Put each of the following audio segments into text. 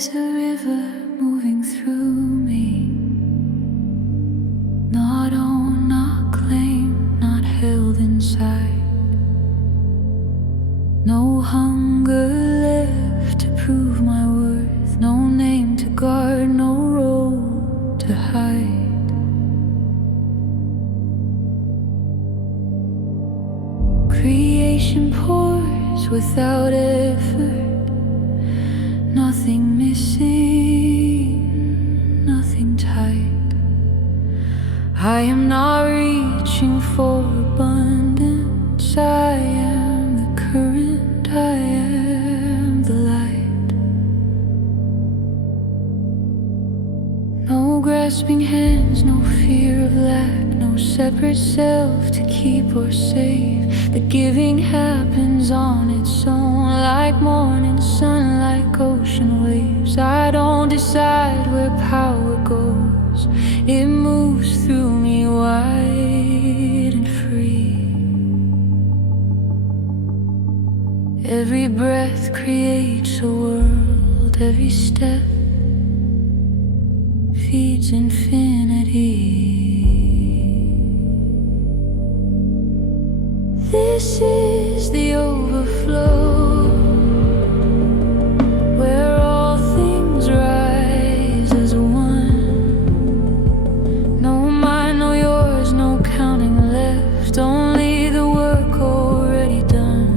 is a river moving through me. Not owned, not claimed, not held inside. No hunger left to prove my worth. No name to guard, no road to hide. Creation pours without effort. Nothing missing, nothing tight. I am not reaching for abundance. I am the current, I am the light. No grasping hands, no fear of lack, no separate self to keep or save. The giving happens on its own, like morning sun, like ocean waves. I don't decide where power goes. It moves through me wide and free. Every breath creates a world. Every step feeds infinity. This is the overflow, where all things rise as one. No mine, no yours, no counting left, only the work already done.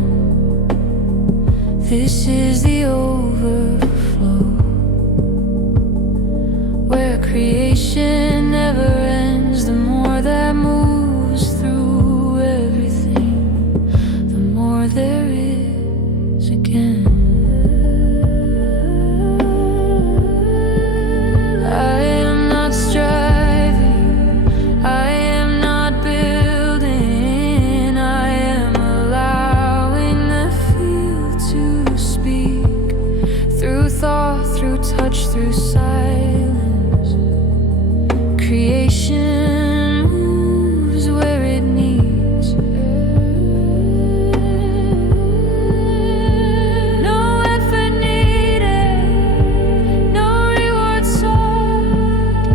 This is the overflow, where creation never ends. The more that moves through everything, the more there is again. I am not striving, I am not building, I am allowing the field to speak. Through thought, through touch, through silence, creation moves where it needs. No effort needed, no reward sought,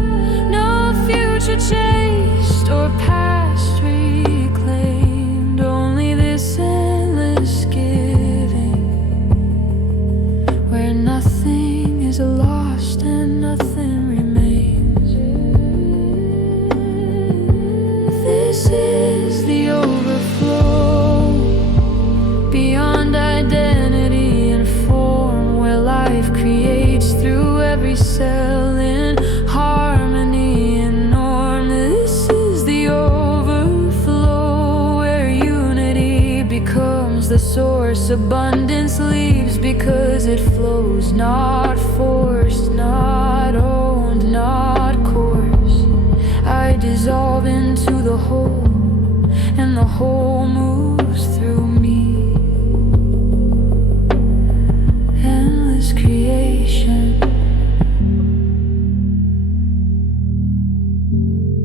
no future chased or past reclaimed. Only this endless giving, where nothing is lost and nothing remains. This is the overflow, beyond identity and form, where life creates through every cell in harmony and norm. This is the overflow, where unity becomes the source. Abundance leaves because it flows, not forced, not owned, not coarse. I dissolve into the whole, and the whole moves through me. Endless creation,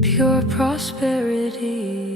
pure prosperity.